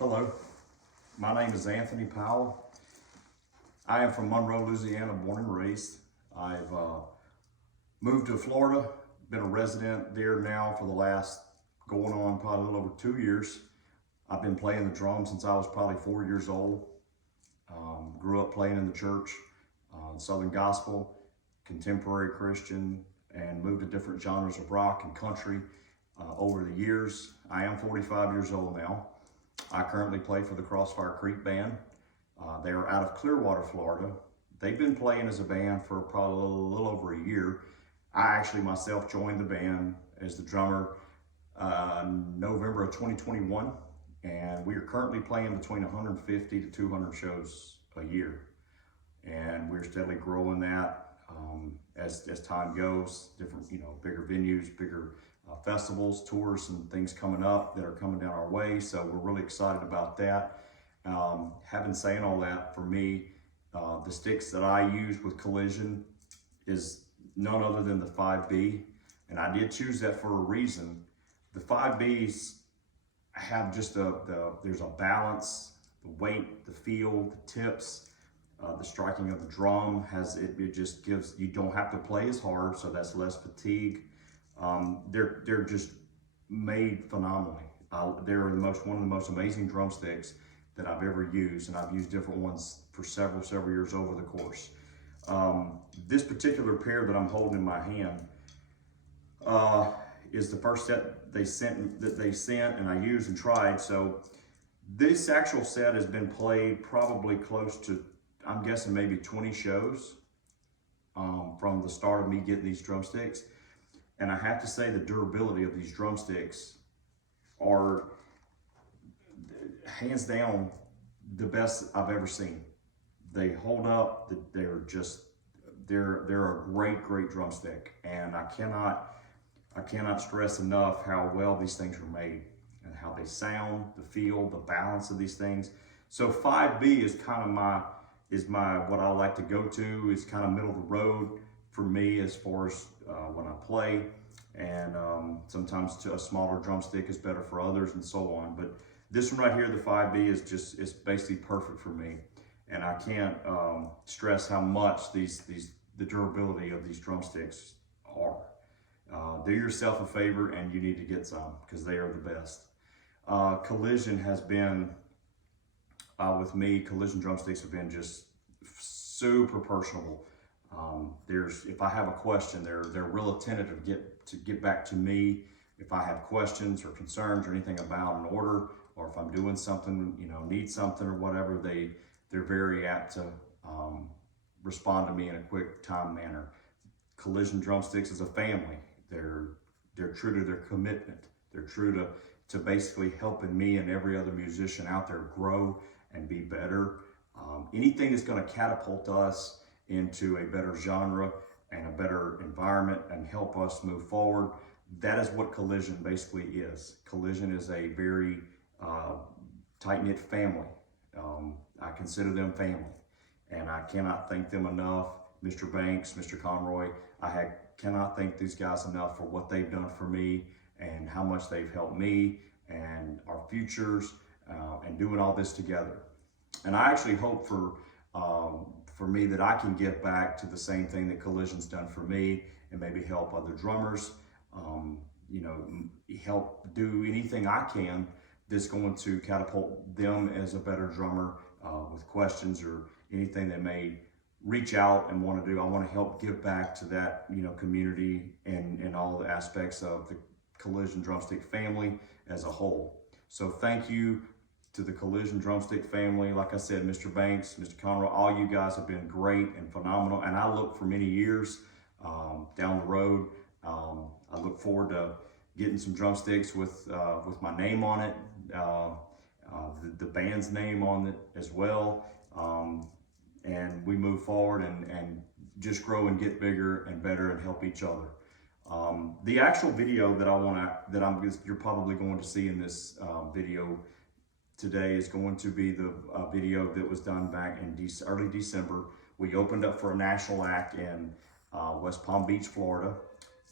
Hello, my name is Anthony Powell. I am from Monroe, Louisiana, born and raised. I've moved to Florida, been a resident there now for the last going on probably a little over 2 years. I've been playing the drums since I was probably 4 years old. Grew up playing in the church, Southern gospel, contemporary Christian, and moved to different genres of rock and country over the years. I am 45 years old now. I currently play for the Crossfire Creek Band. They are out of Clearwater, Florida. They've been playing as a band for probably a little over a year. I actually myself joined the band as the drummer November of 2021, and we are currently playing between 150 to 200 shows a year. And we're steadily growing that as time goes, different, bigger venues, bigger festivals, tours, and things coming up that are coming down our way. So we're really excited about that. Having said all that, for me, the sticks that I use with Collision is none other than the 5B. And I did choose that for a reason. The 5Bs have just there's a balance, the weight, the feel, the tips, the striking of the drum it just gives, you don't have to play as hard, so that's less fatigue. They're just made phenomenally. They're one of the most amazing drumsticks that I've ever used, and I've used different ones for several years over the course. This particular pair that I'm holding in my hand is the first set they sent, and I used and tried. So this actual set has been played probably close to, I'm guessing, maybe 20 shows from the start of me getting these drumsticks. And I have to say the durability of these drumsticks are hands down the best I've ever seen. They hold up, they're a great drumstick. And I cannot stress enough how well these things are made and how they sound, the feel, the balance of these things. So 5B is kind of my what I like to go to. It's kind of middle of the road for me as far as when I play, and sometimes a smaller drumstick is better for others and so on. But this one right here, the 5B, is basically perfect for me, and I can't stress how much the durability of these drumsticks are. Do yourself a favor and you need to get some, because they are the best. Collision has been with me. Collision drumsticks have been just super personable. If I have a question, they're real attentive to get back to me. If I have questions or concerns or anything about an order, or if I'm doing something, need something or whatever, they're very apt to respond to me in a quick time manner. Collision Drumsticks is a family. They're true to their commitment. They're true to basically helping me and every other musician out there grow and be better. Anything that's going to catapult us into a better genre and a better environment and help us move forward, that is what Collision basically is. Collision is a very tight-knit family. I consider them family, and I cannot thank them enough. Mr. Banks, Mr. Conroy, cannot thank these guys enough for what they've done for me and how much they've helped me and our futures and doing all this together. And I actually hope for me that I can get back to the same thing that Collision's done for me, and maybe help other drummers, help do anything I can that's going to catapult them as a better drummer with questions or anything they may reach out and want to do. I want to help give back to that, community and all the aspects of the Collision Drumstick family as a whole. So thank you to the Collision Drumstick family. Like I said, Mr. Banks, Mr. Conroy, all you guys have been great and phenomenal. And I look for many years down the road. I look forward to getting some drumsticks with my name on it, the band's name on it as well. And we move forward and just grow and get bigger and better and help each other. The actual video that you're probably going to see in this video today is going to be the video that was done back in early December. We opened up for a national act in West Palm Beach, Florida,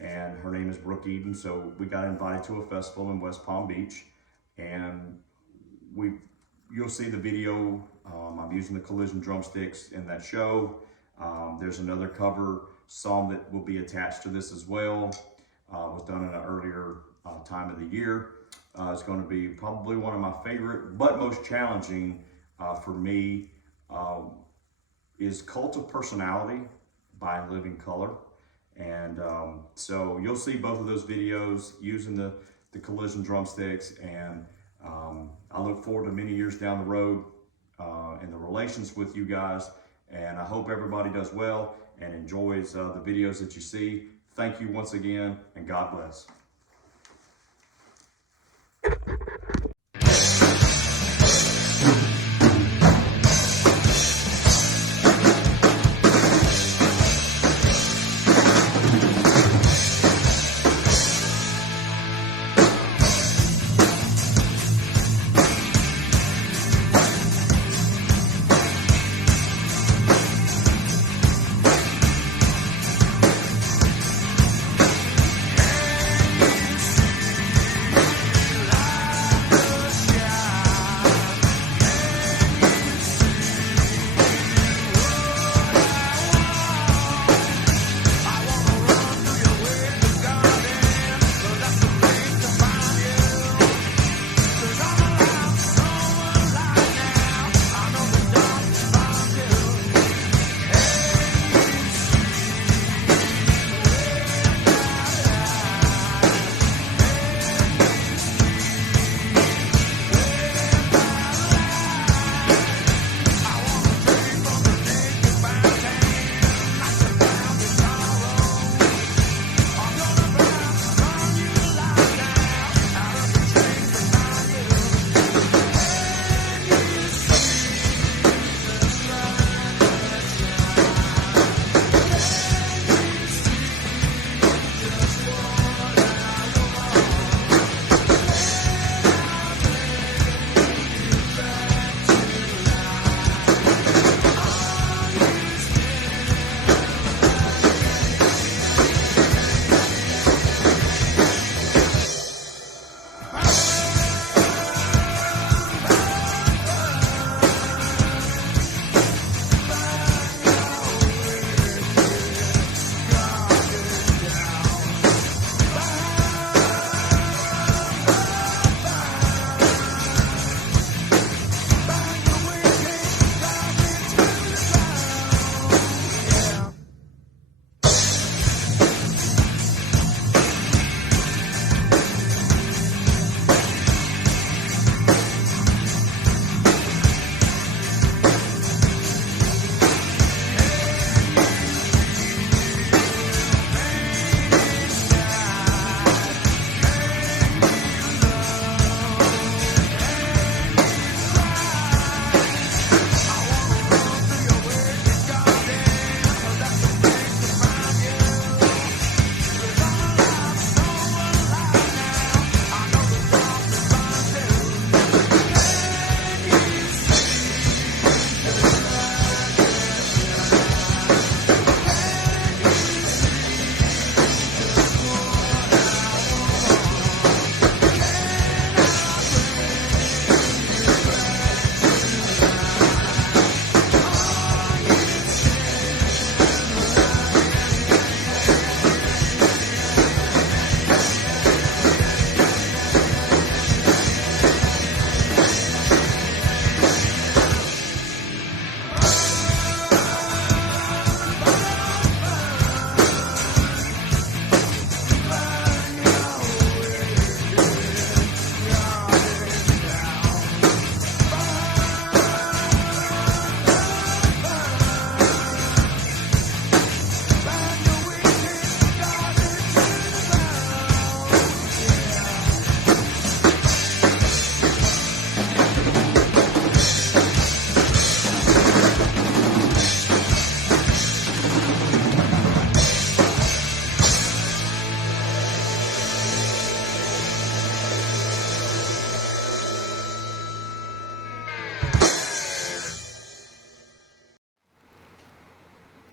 and her name is Brooke Eden. So we got invited to a festival in West Palm Beach, and we you'll see the video. I'm using the Collision Drumsticks in that show. There's another cover song that will be attached to this as well. Was done in an earlier time of the year. It's going to be probably one of my favorite, but most challenging for me is Cult of Personality by Living Color. And so you'll see both of those videos using the Collision Drumsticks, and I look forward to many years down the road in the relations with you guys, and I hope everybody does well and enjoys the videos that you see. Thank you once again, and God bless.